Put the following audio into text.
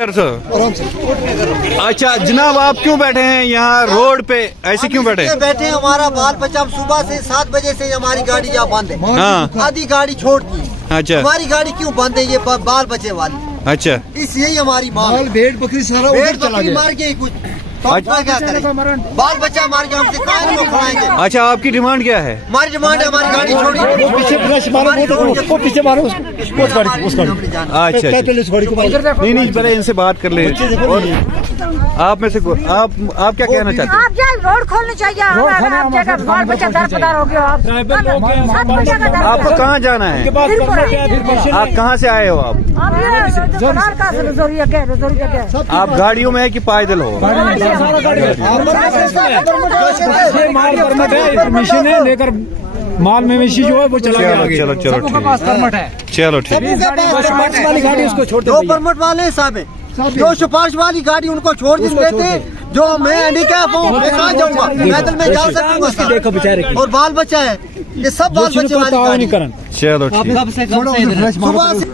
अच्छा जनाब, आप क्यों बैठे हैं यहाँ रोड पे? ऐसे क्यों बैठे? बैठे हैं, हमारा बाल बच्चा, हम सुबह से 7 बजे से हमारी गाड़ी यहाँ बंद है। हाँ। आधी गाड़ी छोड़ती है। अच्छा, हमारी गाड़ी क्यों बंद है? ये बाल बच्चे वाली। अच्छा, इस यही हमारी मांग। भेड़ बकरी सारा भेड़ बकरी मार के कुछ तो क्या करें? बाल बच्चा हमारे गाँव से कहाँ लोग खिलाएंगे? अच्छा, आपकी डिमांड क्या है? हमारी डिमांड है हमारी गाड़ी छोड़ी। पीछे फ्लैश मारो, वो पीछे मारो उस गाड़ी को। अच्छा, नहीं नहीं, पहले इनसे बात कर ले। और आप में से आप क्या कहना चाहते हैं? आप क्या रोड खोलनी चाहिए? बाल बच्चा दरपदार हो गया। आपको कहाँ जाना है? आप कहाँ से आए हो? आप गाड़ियों में है कि पैदल हो? परमिशन है लेकर माल मवेशी जो है वो चला गया। चलो चलो ठीक है, चलो ठीक है। गाड़ी उसको छोड़ दो परमिट वाले साहब है, जो सिफारिश वाली गाड़ी उनको छोड़ देते थे। जो मैं हैंडीकैप हूँ, मैं कहाँ जाऊँगा? पैदल में जा सकूँगा साहब। और बाल बच्चा है, ये सब बाल बच्चे वाली गाड़ी। चलो ठीक है। सुबह से